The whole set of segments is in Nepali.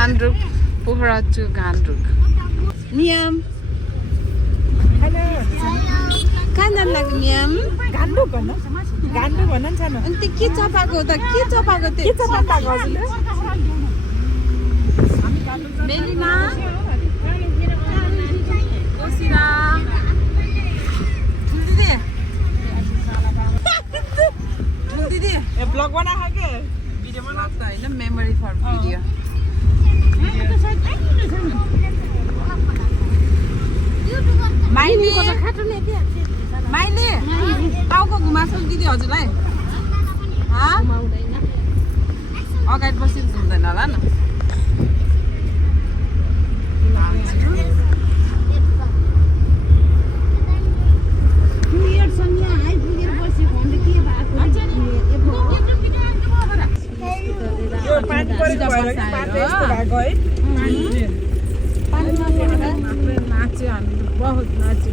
घान्द्रुक पोखरा टु घान्द्रुक नियम कहाँ जानु लाग्यो नियम घान्द्रुक भन्न नि छैन अनि त्यो के चपाएको त के चपाएको त्यो मेलिना कोसिरा दिदी ए ब्लग बनाएको के भिडियो बनाएको त होइन मेमोरी फर भिडियो माइली माइली टाउको घुमाएको दिदी हजुरलाई अगाडि बसी घुम्दैन होला न नाच्यो हामी बहुत नाच्यो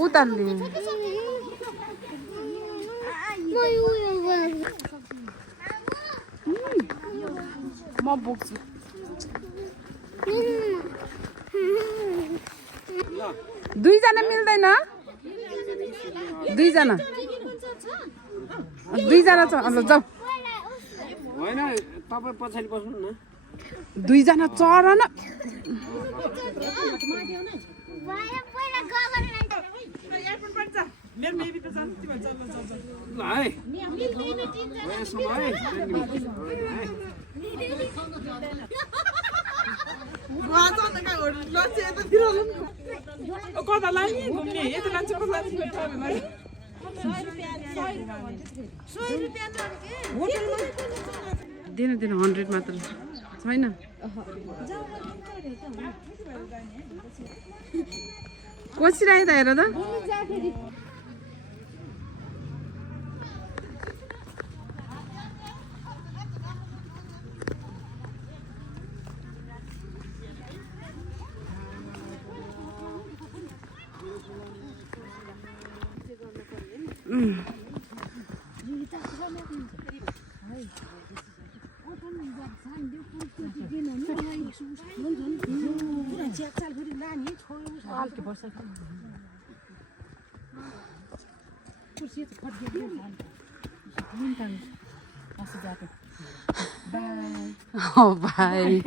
उतार्ने म बोक्छु दुईजना मिल्दैन दुईजना छ ल जाऊ होइन तपाईँ पछाडि बस्नु न दुईजना चढ न दिन 100 मात्र छैन कोसिरायो त हेर त Oh, bye.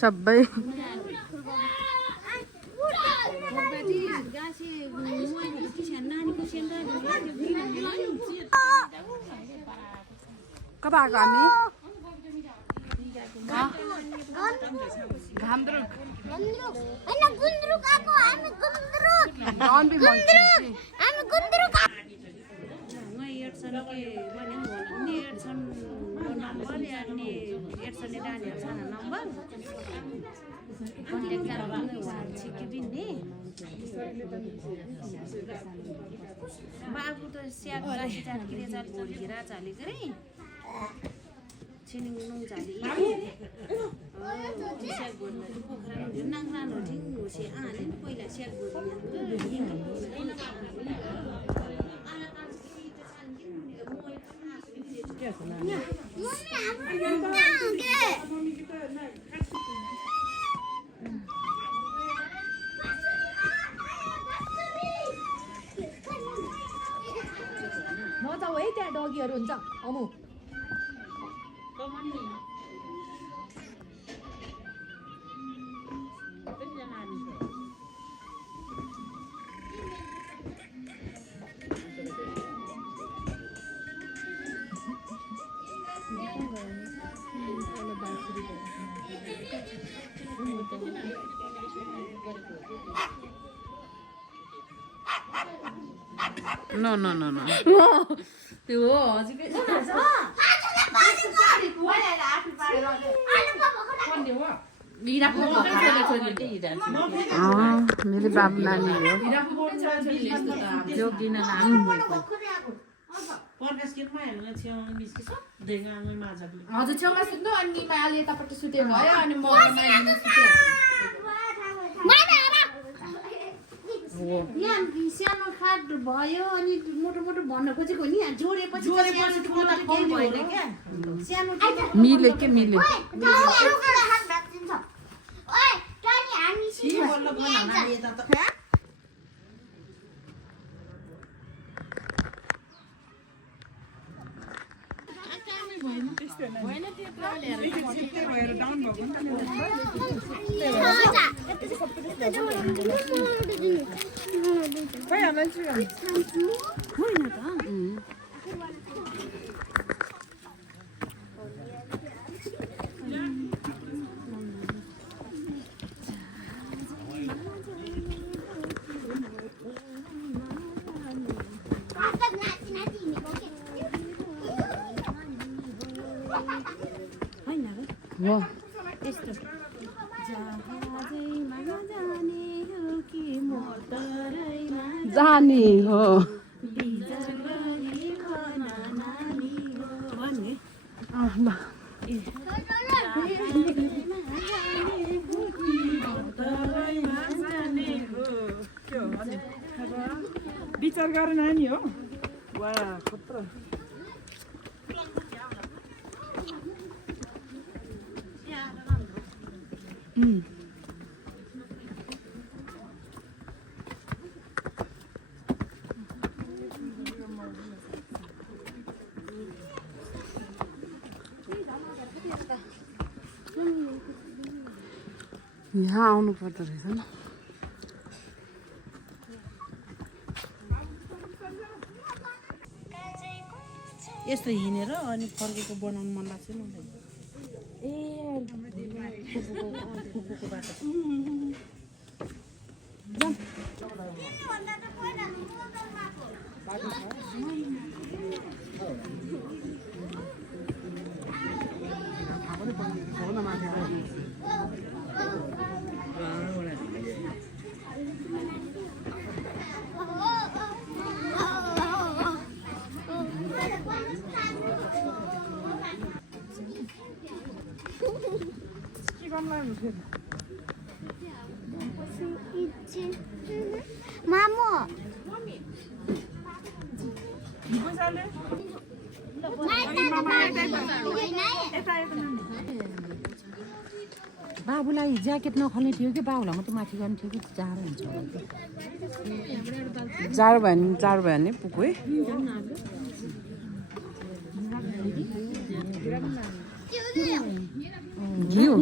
सबै कता आएको हामी घान्द्रुक नम्बर अनि 108 डानीहरु छ नम्बर कन्ट्याक्ट गर्नु उहाँ छिकिदिने बाबु त स्याक गासी चाटकिरे चाली घिरा चाली गरे छिनिङ नुङ चाली स्याक गर्नु नाङ नानो ठिङ होसे आले पहिला स्याक नजाऊ है त्यहाँ डगीहरू हुन्छ अमु No, no, no, no. त्यो हो हजुरकै मेरो बाबु नानी हो जोगिन नानी हजुर छेउमा सुत्नु अनि मायाले यतापट्टि सुते भयो अनि म मायाले सुते यहाँ सानो खाट भयो अनि मोटो मोटो भन्न खोजेको नि जोडेपछि भएन क्या सानो मिले के मिले जाने हो विचार गर नानी हो वा खतरा यहाँ आउनु पर्दो रहेछ नि यस्तो हिँडेर अनि फर्केको बनाउनु मन लाग्छ मलाई फुपूको बाटो मामु बाबुलाई ज्याकेट नखल्ने थियो कि बाबुलाई मात्रै माथि गर्ने थियो कि जाडो हुन्छ जाडो भयो भने पुग्यो है घिउ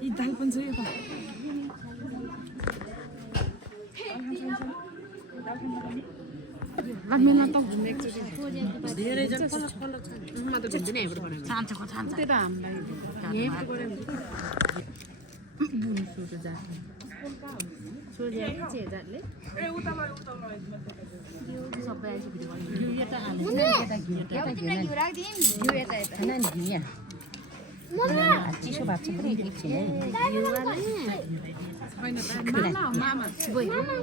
이 달분 저기다 मेला त हुँदैन एकचोटि धेरै जन फलक फलक छ मात्र ढुक्दैन यहाँबाट बनायो छान्छको छान्छ त्यही त हामीलाई यहीँबाट गऱ्यो बुनु सुरु जाने सोझे चाहिँ जातले ए उतामा यो सबै आइसक्यो भिडियो यो यता हाल्नु यता घिउ तिमीलाई घिउ राख्दिन घिउ यता यता हैन घिउ यहाँ मम्मा चिसो भात छ पुरै एकछिन है हैन त मामा बोइ मामा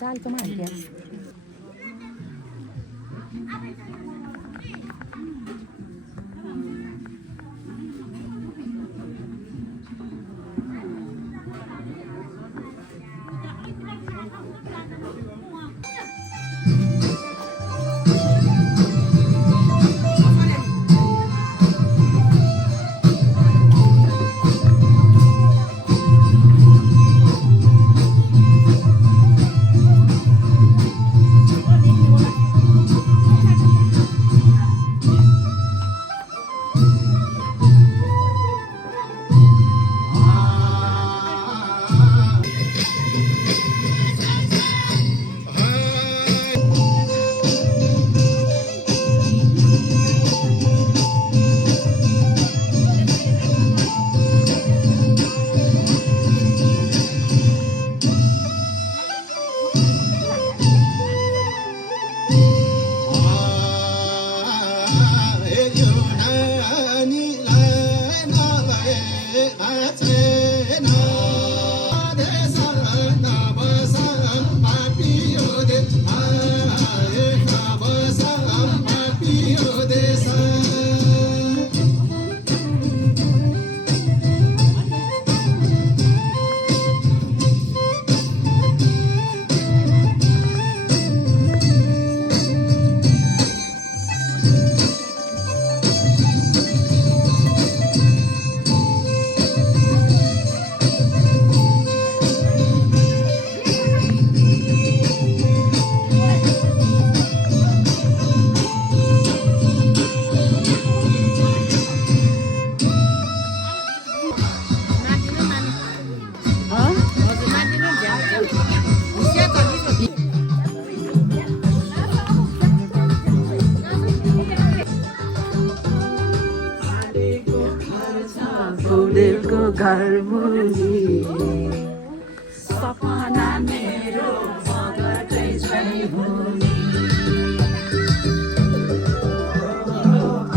दाल कमा हाल्दिया फुलेलको घर मुनि सपना मेरो मगटै छै मुनि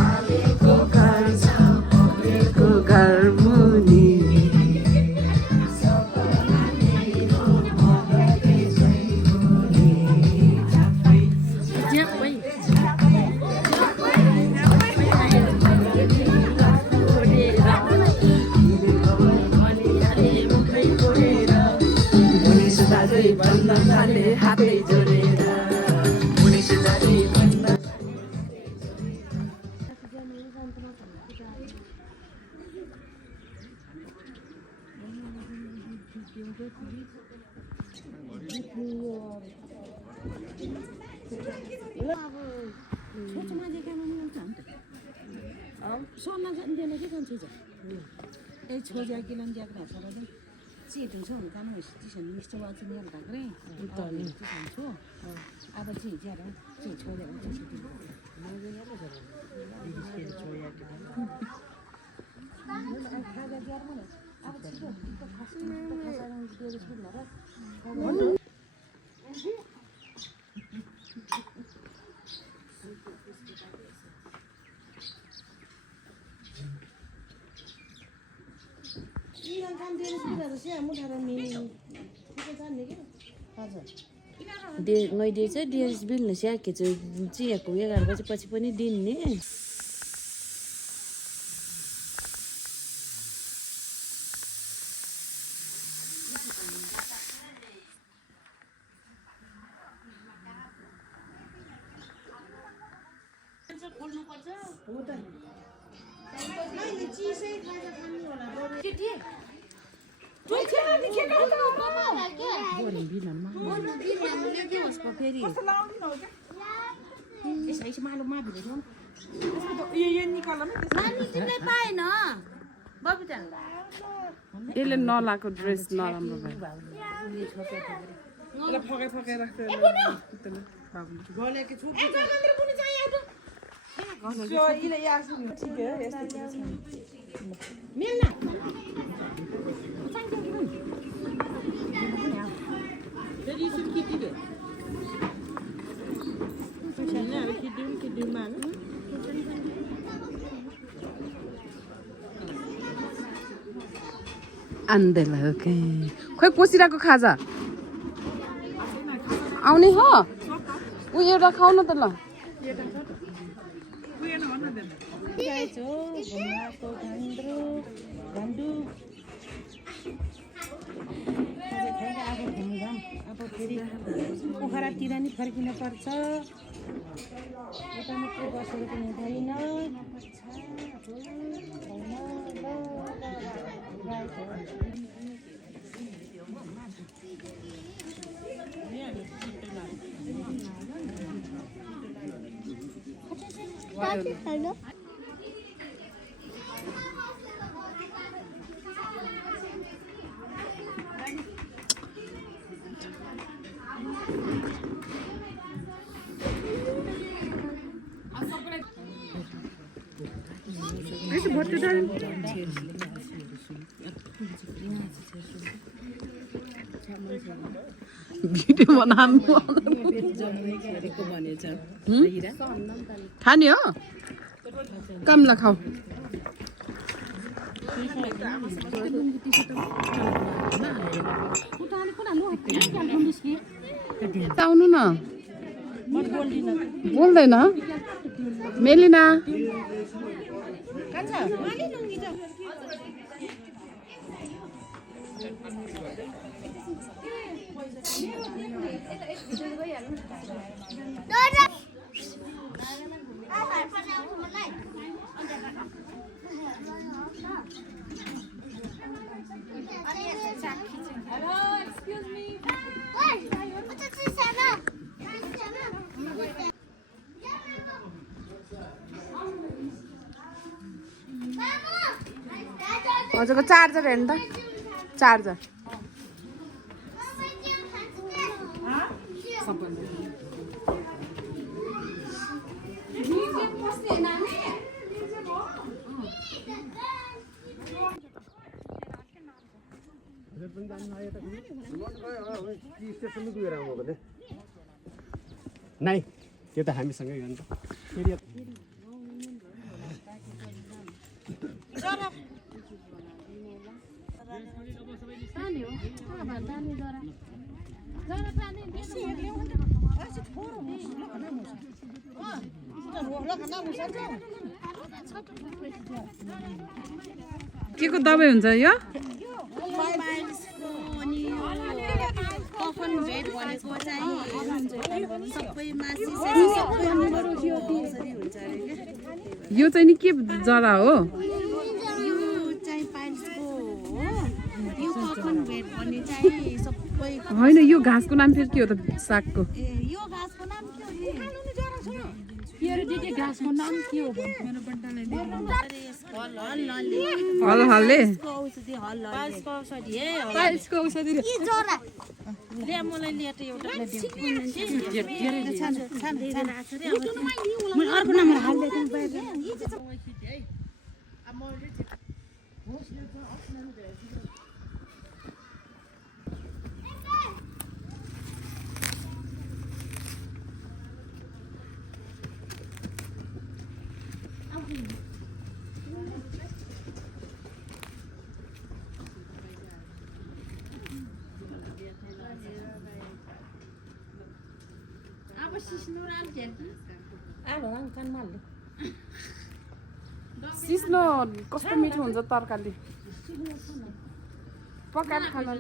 आलेको घर छ फुलेलको घर मुनि सपना मेरो मगटै छै मुनि बन्द थाले हातै जोडेर मुनिस दाजु बन्द सोना जान्दैन के कान्छ ए छोजा किलन ज्याक भाषा ची तुमचं म्हणता मग तिशन मिस्टर वाचून यायला टाकले सांगतो आता ची जरा ची छोड्या मैले चाहिँ डिएस बिल्नु स्याहारेको छु चियाको उयो गरेर पछि पनि दिने पाएन बबिता यसले नलाएको ड्रेस नराम्रो भयो आन्देला ओके खोइ पसिरहेको खाजा आउने हो ऊ एउटा खाऊ न त ल अब फेरि पोखरातिर नि फर्किन पर्छ यता मात्रै बसेर पनि हुँदैन हेलो भिडियो बनाउनु खाने हो कामला खाऊ आउनु न बोल्दैन मेलिना हजुरको चार्जर हेर्नु त चार्जर नाइ त्यो त हामीसँगै हो नि त फेरि के को दबाई हुन्छ यो यो चाहिँ नि के जरा हो होइन यो घाँसको नाम फेरि के हो त सागको हल हलले सिस्नो कस्तो मिठो हुन्छ तरकारी पकाएर खाना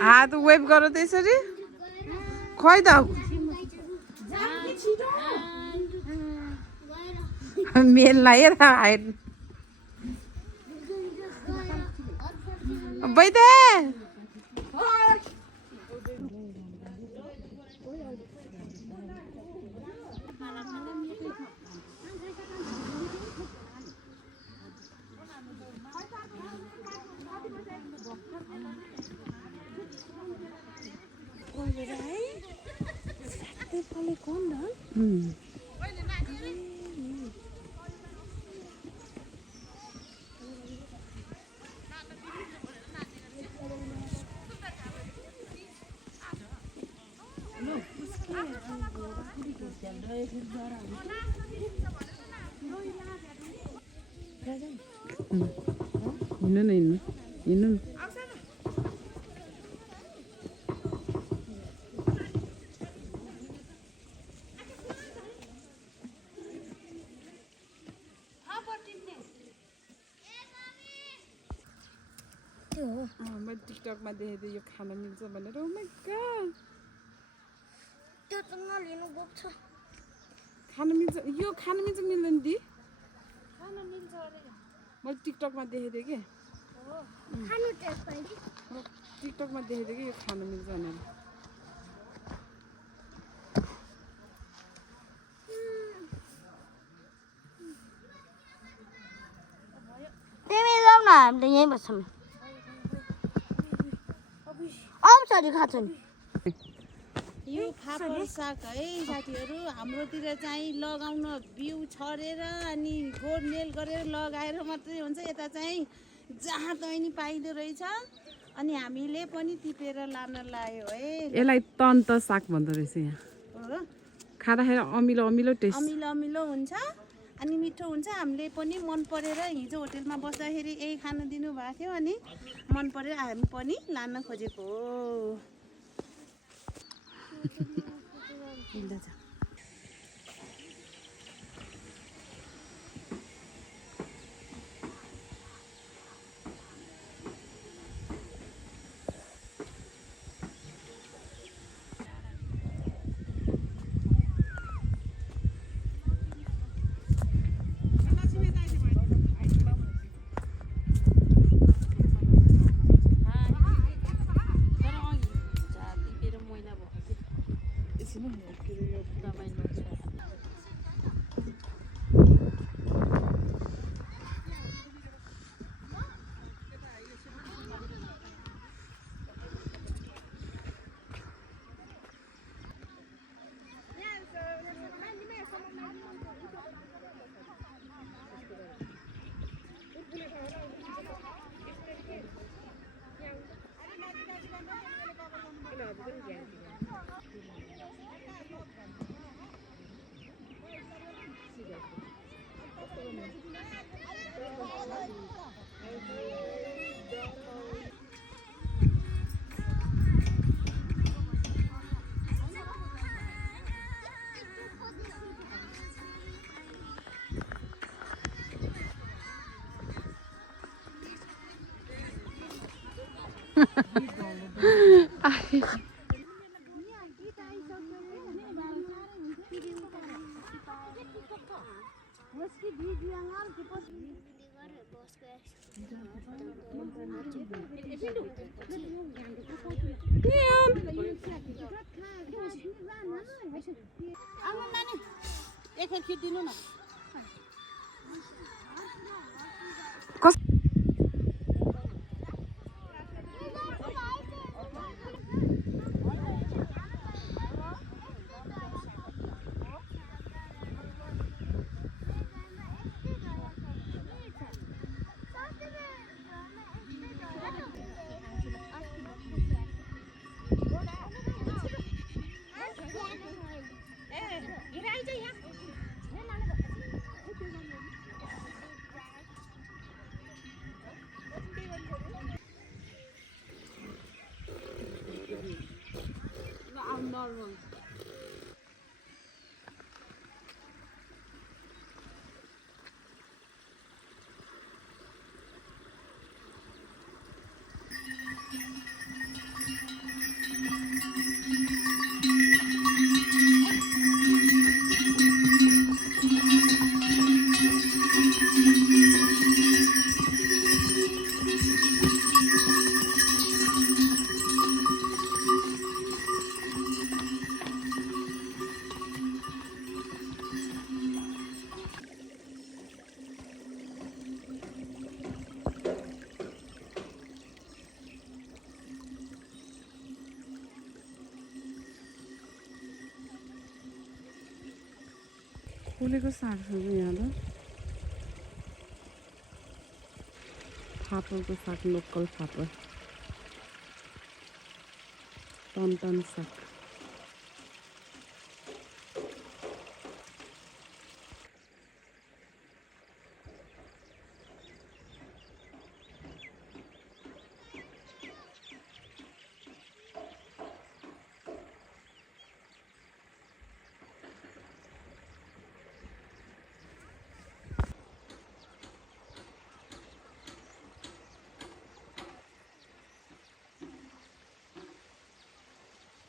हात वेभ गर त्यसरी खोइ त मेललाई हेर बैदे हिँड्नु मैले टिकटकमा देखेको थिएँ यो खान मिल्छ भनेर ओ माय गॉड त्यो त नलिनु बोक्छ खान मिल्छ यो खान मिल्छ मिल्दैन दि मैले टिकटकमा देखेको थिएँ कि खानु टेस्ट पाइदि टिकटकमा देखेको थिएँ कि यो खान मिल्छ भनेर तिमी जाऊ न हामीले यहीँ बस्छौँ आउँछ नि खान्छ नि यो फापर साग है साथीहरू हाम्रोतिर चाहिँ लगाउन बिउ छरेर अनि गोडमेल गरेर लगाएर मात्रै हुन्छ यता चाहिँ जहाँ तै नि पाइँदो रहेछ अनि हामीले पनि टिपेर लान लायो है यसलाई तन्त साग भन्दो रहेछ यहाँ हो खाँदाखेरि अमिलो अमिलो टेस्ट अमिलो अमिलो हुन्छ अनि मिठो हुन्छ हामीले पनि मन परेर हिजो होटेलमा बस्दाखेरि यही खान दिनुभएको थियो अनि मन परेर हामी पनि लान खोजेको हो एकखेप खिचिदिनु न पोलेको साग छ यहाँ त फापरको साग लोकल फापर टन साग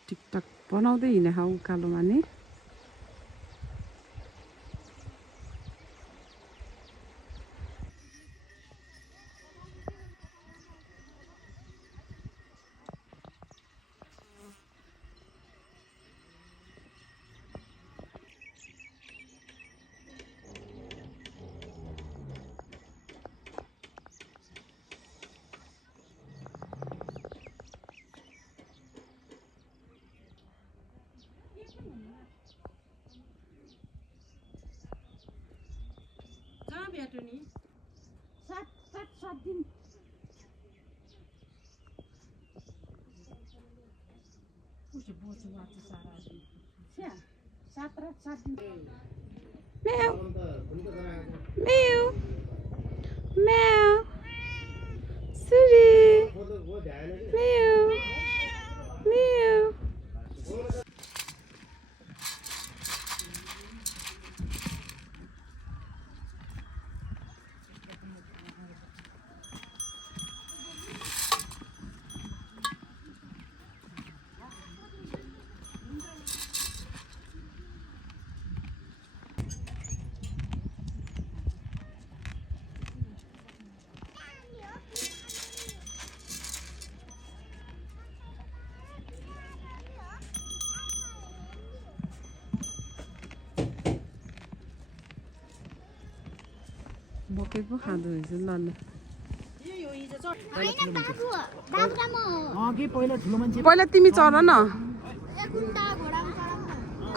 टिकटक बनाउँदै हिँडेको उकालोमा नि कहाँ भेट्यो नि 7 दिन उसले बोच्नु लाग्छ सारा दिन 7 दिन Meow. Meow. Meow. Suri. Meow. Meow. मकै पो खाँदो रहेछ ल ल पहिला तिमी चढ न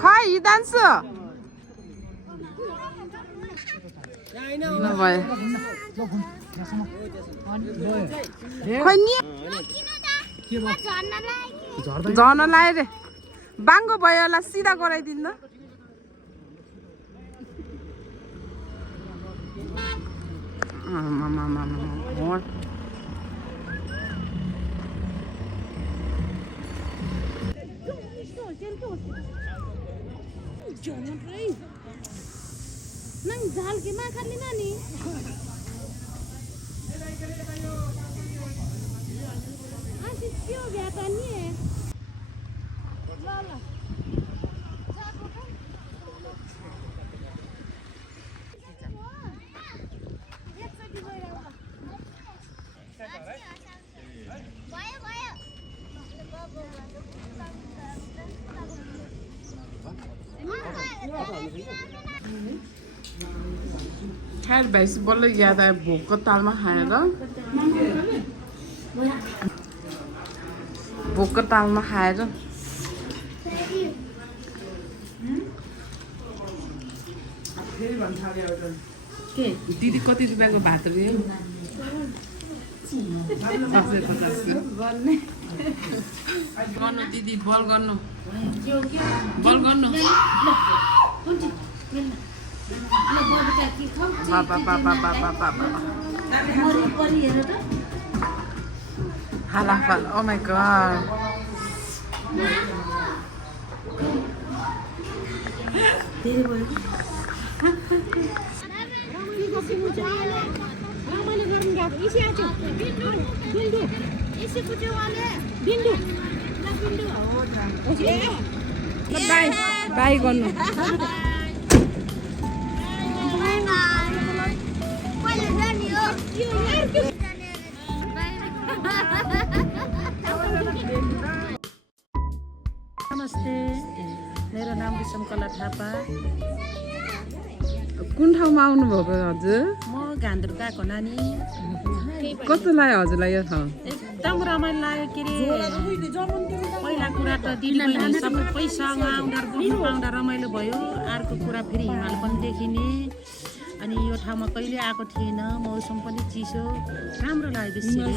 खै हिँड्छ ल भयो खै नि झर्न लायो रे बाङ्गो भयो होला सिधा गराइदिनु Nang jal ke ma khat lina ni. Asi kyo gaya ta ni hai. La la. खैर भैंस बोल याद आए भोग को ताल में खाएगा भोग को ताल में खाएगा के दीदी कति रुपैयाँको भात दियो 50 गर्नु दिदी बल गर्नु Halafal, oh my god. Bye. Bye गर्नु नमस्ते मेरो नाम विषमकला थापा कुन ठाउँमा आउनु भएको हजुर म गान्धुरकाको नानी कस्तो लाग्यो हजुरलाई यो ठाउँ एकदम रमाइलो लाग्यो के अरे पहिला कुरा त दिदीबहिनी सबैसँग आउँदा बस्नु पाउँदा रमाइलो भयो। अर्को कुरा फेरि हिमाल पनि देखिने अनि यो ठाउँमा कहिले आएको थिएन, मौसम पनि चिसो, राम्रो लाग्यो बेसीले।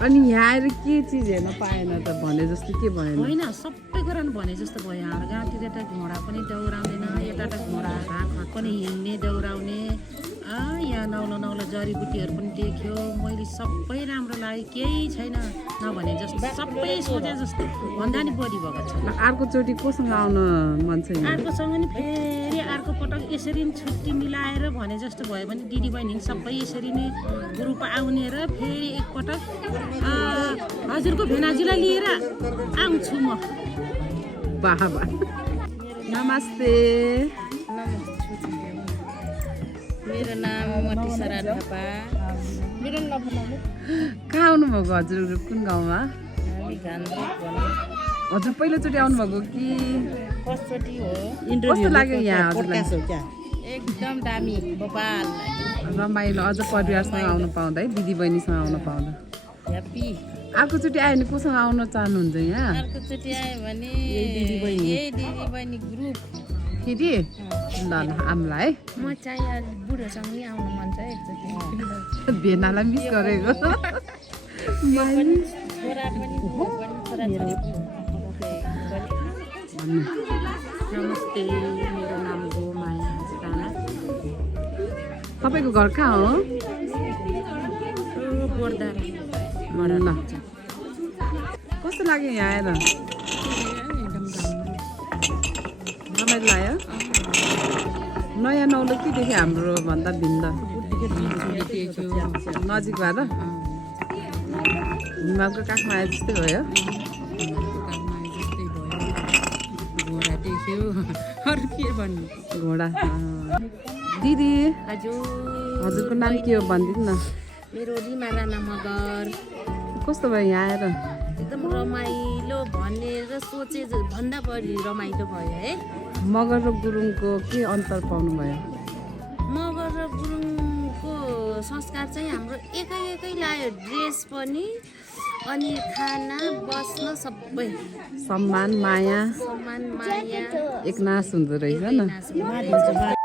अनि यहाँ आएर के चिज हेर्न पाएन त भने जस्तो के भएन? होइन सबै कुरा भने जस्तो भयो। हाम्रो गाउँतिर त घोडा पनि दौडाउँदैन, यता त घोडा हात पनि हिँड्ने दौडाउने, यहाँ नौलो नौलो जडीबुटीहरू पनि देख्यो। मैले सबै राम्रो लाग्यो, केही छैन नभने जस्तो, सबै सोचे जस्तो भन्दा नि बढी भएको छ। अर्कोचोटि कोसँग आउन मन छ? अर्कोसँग नि फेरि अर्को पटक यसरी नै छुट्टी मिलाएर भने जस्तो भयो भने दिदीबहिनी सबै यसरी नै ग्रुप आउने र फेरि एकपटक हजुरको भेनाजीलाई लिएर आउँछु म। बाबा नमस्ते। मेरो नाम मतिसरा थापा। कहाँ आउनुभएको हजुर? कुन गाउँमा? हामी घान्द्रुक भनौँ। हजुर पहिलोचोटि आउनुभएको कि फर्स्टचोटि हो। कस्तो लाग्यो यहाँ हजुरलाई? एकदम दामी बबाल रमाइलो, अझ परिवारसँग आउनु पाउँदा है, दिदीबहिनीसँग आउन पाउँदा। ह्याप्पी। अर्कोचोटि आयो भने कोसँग आउन चाहनुहुन्छ यहाँ? अर्कोचोटि आयो भने यही दिदीबहिनी ग्रुप फेरि ल ल आउँला है। म चाहिँ अलि बुढोसँग नि आउनु मन छ एकचोटि। भेनालाई मिस गरेको। छोरा पनि छोराछोरी नमस्ते, मेरो नाम हो माया राणा। तपाईँको घर कहाँ हो? गोर्दार ल कस्तो लाग्यो यहाँ आएर? रमाइलो लाग्यो? नयाँ नौलो के देख्यो हाम्रो भन्दा भिन्न? नजिक भएर हिमालको काखमा आए जस्तै भयो। घोडा देख्यो, अरू के भन्नु। घोडा। दिदी हजुर, हजुरको नाम के हो भनिदिनु न? मेरो रिमा राणा मगर। कस्तो भयो यहाँ आएर? एकदम रमाइलो भन्ने र सोचे भन्दा बढी रमाइलो भयो है। मगर र गुरुङको के अन्तर पाउनुभयो? मगर र गुरुङको संस्कार चाहिँ हाम्रो एकै लाग्यो, ड्रेस पनि अनि खाना बस्न सबै सम्मान माया सम्मान माया एकनाश हुँदो रहेछ न।